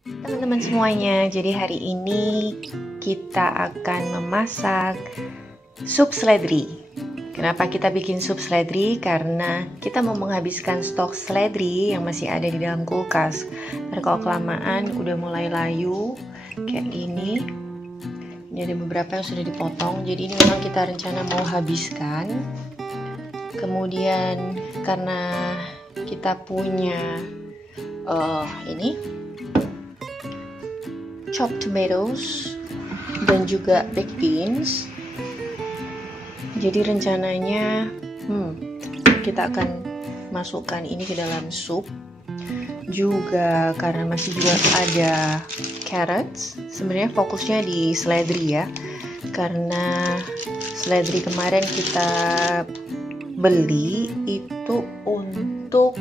Teman-teman semuanya, jadi hari ini kita akan memasak sup seledri. Kenapa kita bikin sup seledri? Karena kita mau menghabiskan stok seledri yang masih ada di dalam kulkas. Karena kalau kelamaan udah mulai layu kayak ini. Ini ada beberapa yang sudah dipotong, jadi ini memang kita rencana mau habiskan. Kemudian karena kita punya ini chopped tomatoes dan juga baked beans, jadi rencananya kita akan masukkan ini ke dalam sup. Juga karena masih juga ada carrots, sebenarnya fokusnya di seledri ya, karena seledri kemarin kita beli itu untuk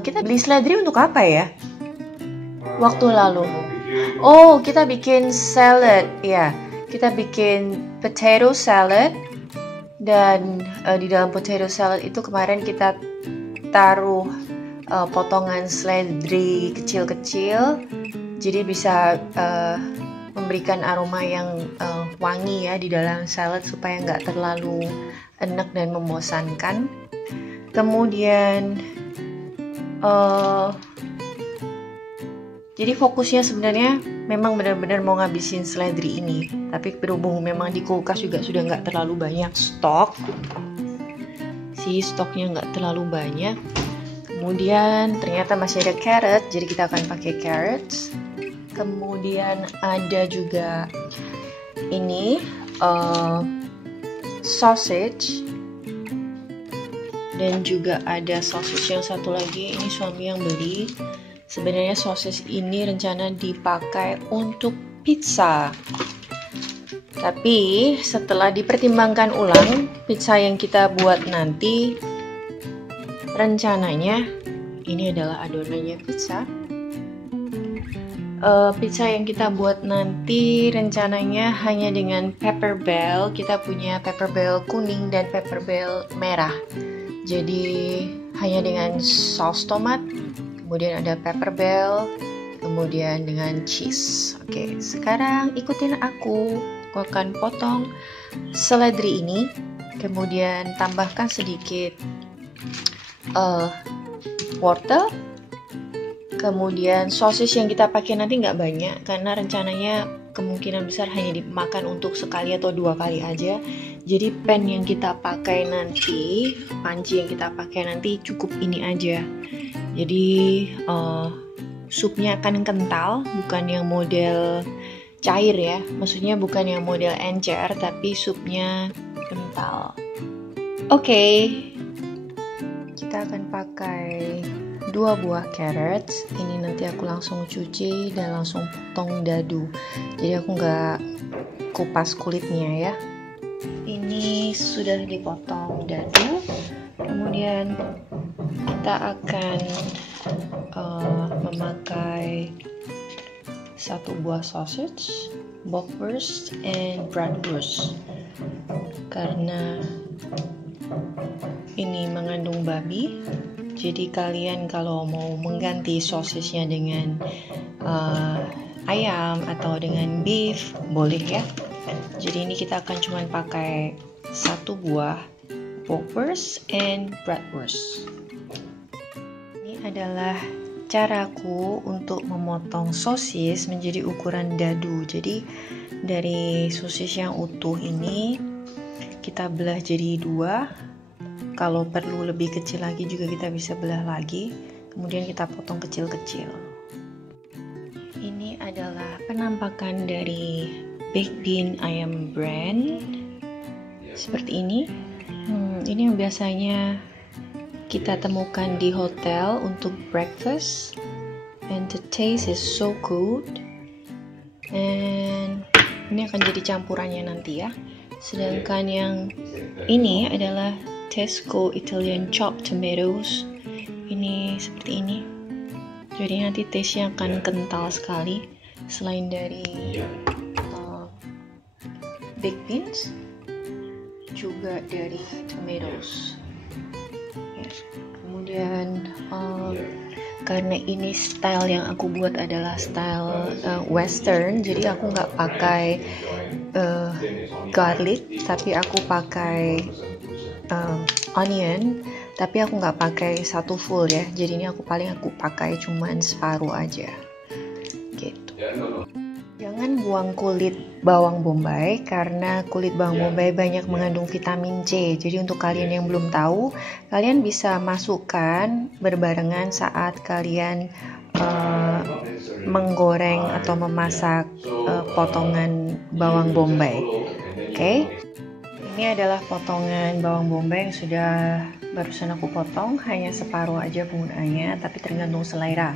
kita beli seledri untuk apa ya waktu lalu. Oh, kita bikin salad ya. Kita bikin potato salad, dan di dalam potato salad itu kemarin kita taruh potongan seledri kecil-kecil, jadi bisa memberikan aroma yang wangi ya di dalam salad supaya nggak terlalu enak dan membosankan. Kemudian jadi fokusnya sebenarnya memang benar-benar mau ngabisin seledri ini, tapi berhubung memang di kulkas juga sudah nggak terlalu banyak stok, stoknya nggak terlalu banyak. Kemudian ternyata masih ada carrot, jadi kita akan pakai carrots. Kemudian ada juga ini sausage, dan juga ada sausage yang satu lagi, ini suami yang beli. Sebenarnya sosis ini rencana dipakai untuk pizza, tapi setelah dipertimbangkan ulang, pizza yang kita buat nanti rencananya ini adalah adonannya pizza. Pizza yang kita buat nanti rencananya hanya dengan pepper bell. Kita punya pepper bell kuning dan pepper bell merah, jadi hanya dengan saus tomat, kemudian ada pepper bell, kemudian dengan cheese. Oke, sekarang ikutin aku. Aku akan potong seledri ini, kemudian tambahkan sedikit wortel. Kemudian sosis yang kita pakai nanti nggak banyak, karena rencananya kemungkinan besar hanya dimakan untuk sekali atau 2 kali aja. Jadi pan yang kita pakai nanti, panci yang kita pakai nanti cukup ini aja. Jadi supnya akan kental, bukan yang model cair ya. Maksudnya bukan yang model encer, tapi supnya kental. Oke, kita akan pakai 2 buah carrots. Ini nanti aku langsung cuci dan langsung potong dadu. Jadi aku nggak kupas kulitnya ya. Ini sudah dipotong dadu. Kemudian kita akan memakai 1 buah sausage, bockwurst, and bratwurst. Karena ini mengandung babi, jadi kalian kalau mau mengganti sosisnya dengan ayam atau dengan beef boleh ya. Jadi ini kita akan cuma pakai 1 buah bockwurst and bratwurst. Ini adalah caraku untuk memotong sosis menjadi ukuran dadu. Jadi dari sosis yang utuh ini kita belah jadi 2. Kalau perlu lebih kecil lagi juga kita bisa belah lagi. Kemudian kita potong kecil-kecil. Ini adalah penampakan dari baked bean ayam brand. Seperti ini. Ini yang biasanya kita temukan di hotel untuk breakfast, and the taste is so good. And ini akan jadi campurannya nanti ya. Sedangkan yang ini adalah Tesco Italian chopped tomatoes. Ini seperti ini. Jadi nanti taste-nya akan kental sekali. Selain dari baked beans, juga dari tomatoes. Kemudian karena ini style yang aku buat adalah style western, jadi aku nggak pakai garlic, tapi aku pakai onion, tapi aku nggak pakai satu full ya. Jadi ini aku pakai cuman separuh aja gitu. Jangan buang kulit bawang bombay karena kulit bawang bombay banyak mengandung vitamin C. Jadi untuk kalian yang belum tahu, kalian bisa masukkan berbarengan saat kalian menggoreng atau memasak potongan bawang bombay. Oke. Ini adalah potongan bawang bombay yang sudah barusan aku potong, hanya separuh aja penggunaannya, tapi tergantung selera.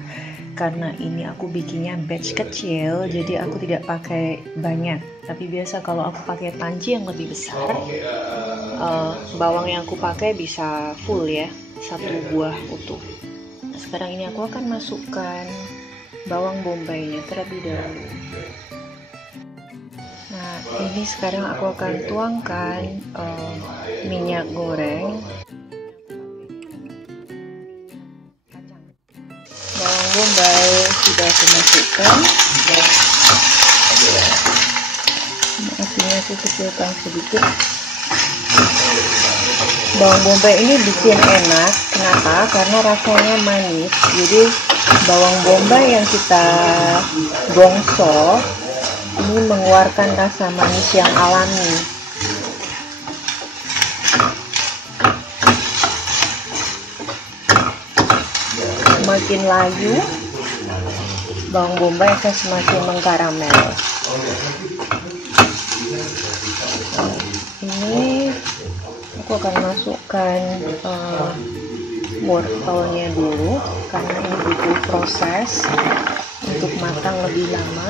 Karena ini aku bikinnya batch kecil, jadi aku tidak pakai banyak. Tapi biasa kalau aku pakai panci yang lebih besar, bawang yang aku pakai bisa full ya, 1 buah utuh. Nah, sekarang ini aku akan masukkan bawang bombaynya terlebih dahulu. Nah, ini sekarang aku akan tuangkan minyak goreng. Bawang bombay sudah aku masukkan. Apinya aku kecilkan sedikit. Bawang bombay ini bikin enak. Kenapa? Karena rasanya manis. Jadi bawang bombay yang kita gongso ini mengeluarkan rasa manis yang alami. Semakin layu, bawang bombay akan semakin mengkaramel. Ini aku akan masukkan wortelnya dulu karena ini butuh proses untuk matang lebih lama.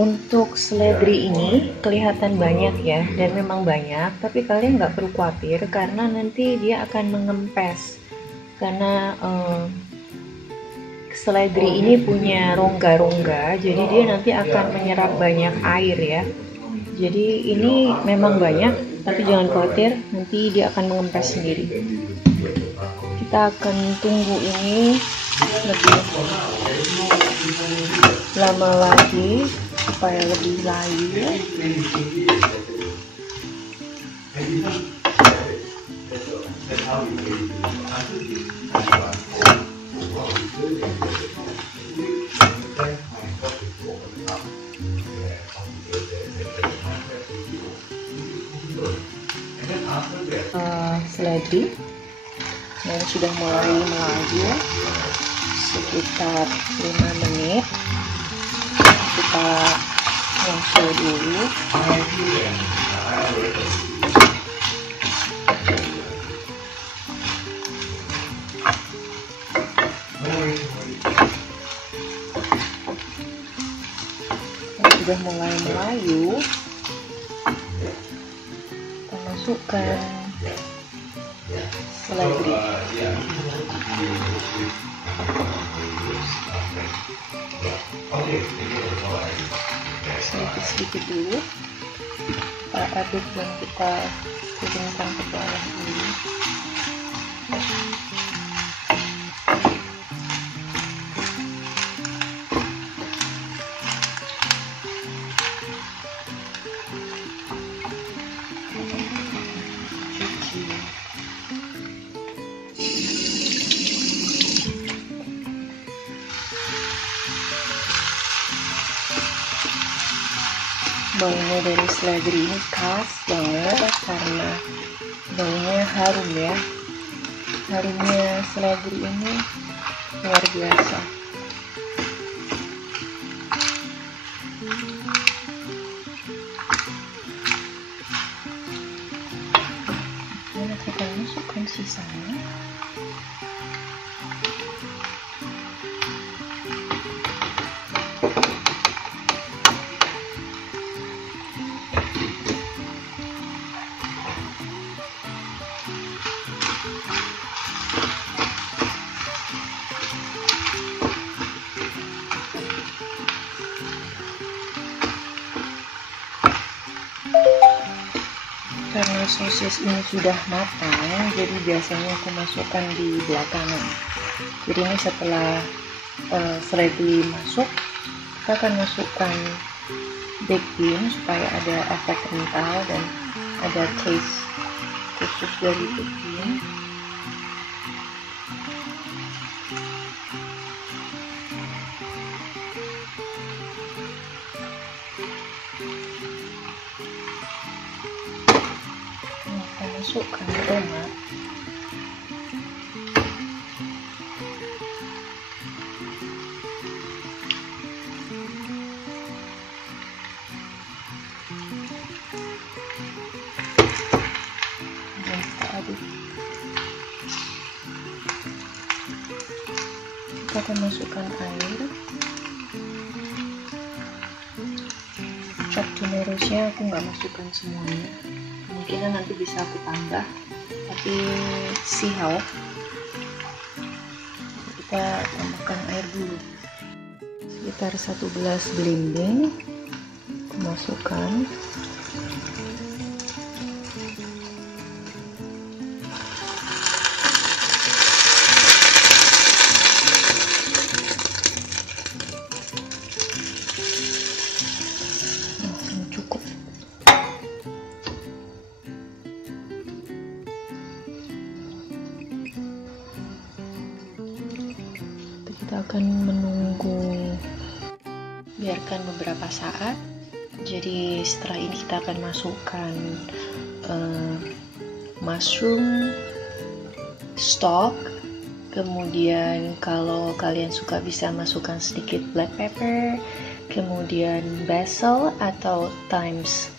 Untuk seledri ini kelihatan banyak ya, dan memang banyak, tapi kalian nggak perlu khawatir karena nanti dia akan mengempes. Karena seledri ini punya rongga-rongga, jadi dia nanti akan menyerap banyak air ya. Jadi ini memang banyak, tapi jangan khawatir, nanti dia akan mengempes sendiri. Kita akan tunggu ini lebih lama lagi supaya lebih layu. Seledri yang sudah mulai melaju sekitar 5 menit. Kita gongso dulu. Sudah mulai melayu, kita masukkan seledri. Sedikit dulu kita aduk dan kita keringkan ke bawah dulu. Baunya dari seledri ini khas banget karena baunya harum ya. Harumnya seledri ini luar biasa. Nah, kita masukkan sisanya. Karena sosis ini sudah matang, jadi biasanya aku masukkan di belakangan. Jadi ini setelah seledri masuk, kita akan masukkan baked bean supaya ada efek kental dan ada taste khusus dari baked bean. Masukkan tomat, dan kita aduk. Kita akan masukkan air. Chop tomatoesnya aku nggak masukkan semuanya, kemungkinan nanti bisa aku tambah, tapi see how. Kita tambahkan air dulu sekitar 1 gelas blending, masukkan. Cukup. Kita akan menunggu, biarkan beberapa saat. Jadi setelah ini kita akan masukkan mushroom stock, kemudian kalau kalian suka bisa masukkan sedikit black pepper, kemudian basil atau thymes.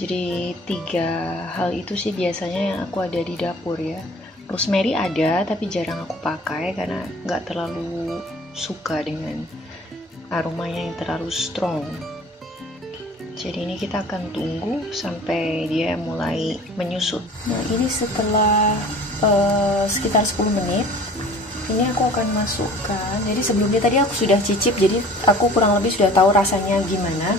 Jadi 3 hal itu sih biasanya yang aku ada di dapur ya. Rosemary ada, tapi jarang aku pakai karena nggak terlalu suka dengan aromanya yang terlalu strong. Jadi ini kita akan tunggu sampai dia mulai menyusut. Nah ini setelah sekitar 10 menit, ini aku akan masukkan. Jadi sebelumnya tadi aku sudah cicip, jadi aku kurang lebih sudah tahu rasanya gimana.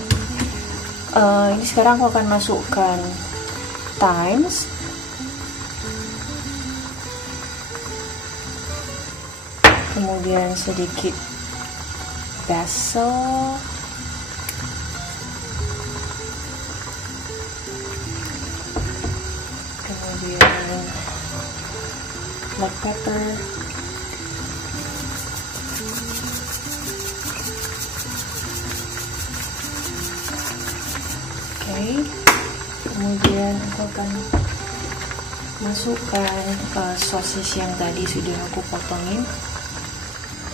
Ini sekarang aku akan masukkan thymes. Kemudian sedikit basil, kemudian black pepper, kemudian aku akan masukkan sosis yang tadi sudah aku potongin.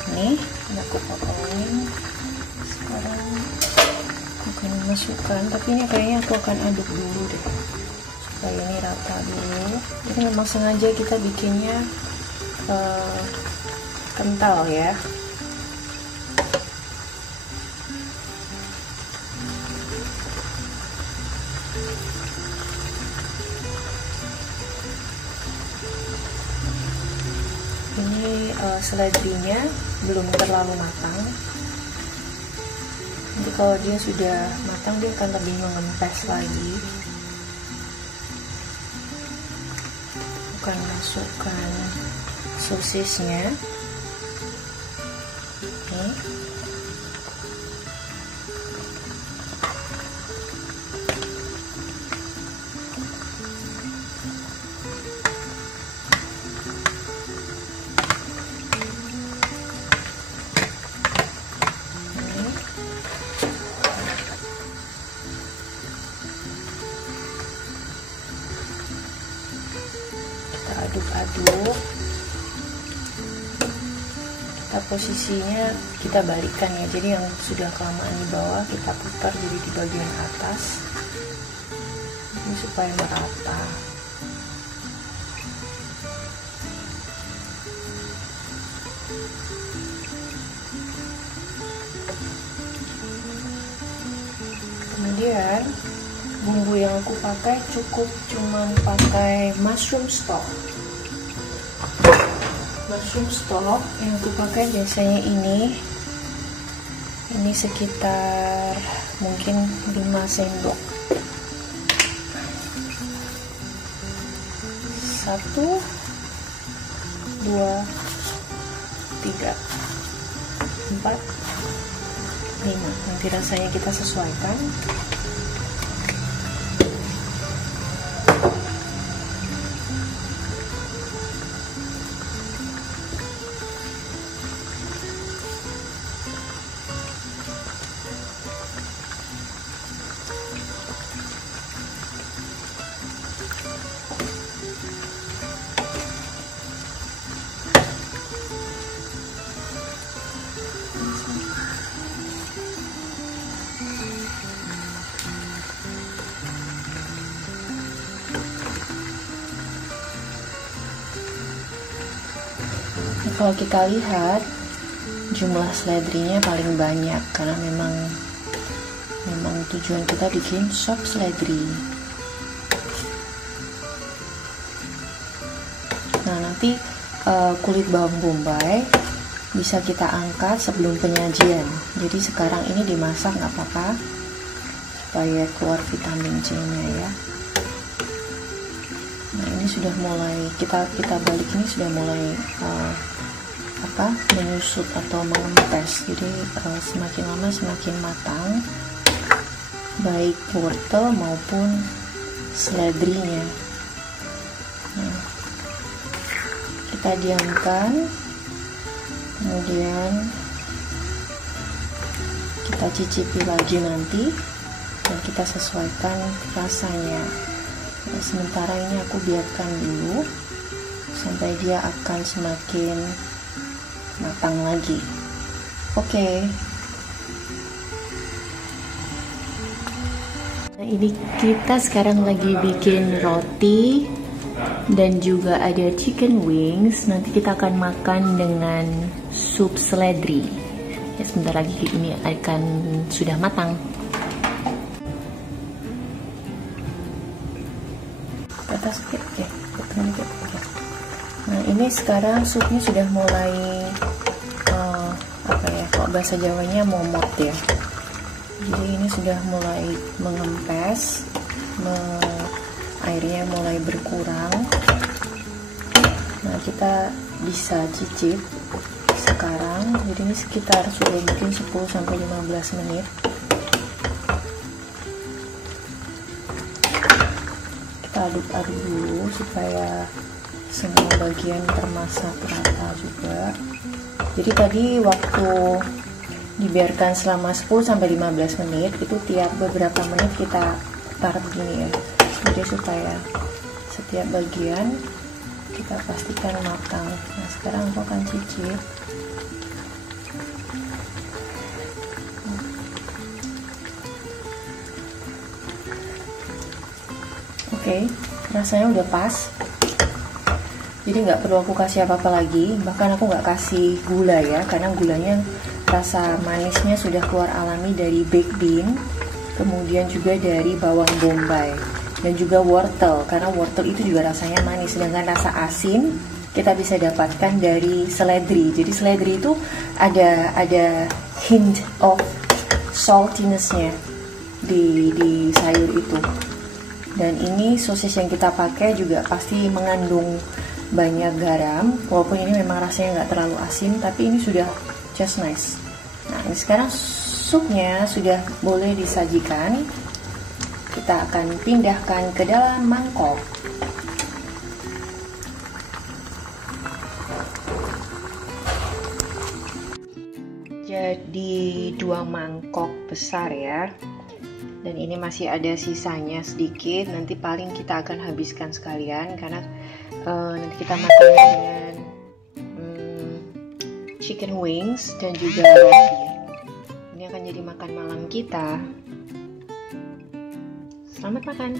Ini aku potongin. Sekarang aku akan masukkan, tapi ini kayaknya aku akan aduk dulu deh supaya ini rata dulu. Jadi memang sengaja kita bikinnya kental ya. Ini seledrinya belum terlalu matang. Nanti kalau dia sudah matang dia akan lebih mengempes lagi. Akan masukkan sosisnya. Oke. Aduk-aduk. Kita posisinya kita balikkan ya, jadi yang sudah kelamaan di bawah kita putar jadi di bagian atas ini supaya merata. Kemudian bumbu yang aku pakai cukup cuman pakai mushroom stock. Mushroom stock yang aku pakai biasanya ini sekitar mungkin 5 sendok. 1, 2, 3, 4, 5. Nanti rasanya kita sesuaikan. Kalau kita lihat jumlah seledrinya paling banyak karena memang tujuan kita bikin sop seledri. Nah, nanti kulit bawang bombay bisa kita angkat sebelum penyajian. Jadi sekarang ini dimasak nggak apa-apa supaya keluar vitamin C-nya ya. Nah, ini sudah mulai kita balik, ini sudah mulai menyusut atau mengempes. Jadi semakin lama semakin matang, baik wortel maupun seledrinya. Nah, kita diamkan, kemudian kita cicipi lagi nanti dan kita sesuaikan rasanya. Nah, sementara ini aku biarkan dulu sampai dia akan semakin matang lagi. Oke. Nah, ini kita sekarang lagi bikin roti dan juga ada chicken wings. Nanti kita akan makan dengan sup seledri. Ya, sebentar lagi ini akan sudah matang. Atas sedikit, oke. Nah, ini sekarang supnya sudah mulai kalau bahasa Jawanya momot ya. Jadi ini sudah mulai mengempes, airnya mulai berkurang. Nah, kita bisa cicip sekarang. Jadi ini sekitar sudah mungkin 10-15 menit. Kita aduk-aduk dulu supaya semua bagian termasak rata juga. Jadi tadi waktu dibiarkan selama 10-15 menit, itu tiap beberapa menit kita putar begini ya. Jadi supaya setiap bagian kita pastikan matang. Nah, sekarang aku akan cicip. Oke, rasanya udah pas. Jadi nggak perlu aku kasih apa-apa lagi, bahkan aku nggak kasih gula ya, karena gulanya rasa manisnya sudah keluar alami dari baked bean, kemudian juga dari bawang bombay dan juga wortel, karena wortel itu juga rasanya manis. Sedangkan rasa asin kita bisa dapatkan dari seledri. Jadi seledri itu ada hint of saltinessnya di sayur itu. Dan ini sosis yang kita pakai juga pasti mengandung banyak garam, walaupun ini memang rasanya nggak terlalu asin, tapi ini sudah just nice. Nah, ini sekarang supnya sudah boleh disajikan. Kita akan pindahkan ke dalam mangkok. Jadi 2 mangkok besar ya. Dan ini masih ada sisanya sedikit. Nanti paling kita akan habiskan sekalian karena nanti kita makan dengan chicken wings dan juga roti. Ini akan jadi makan malam kita. Selamat makan.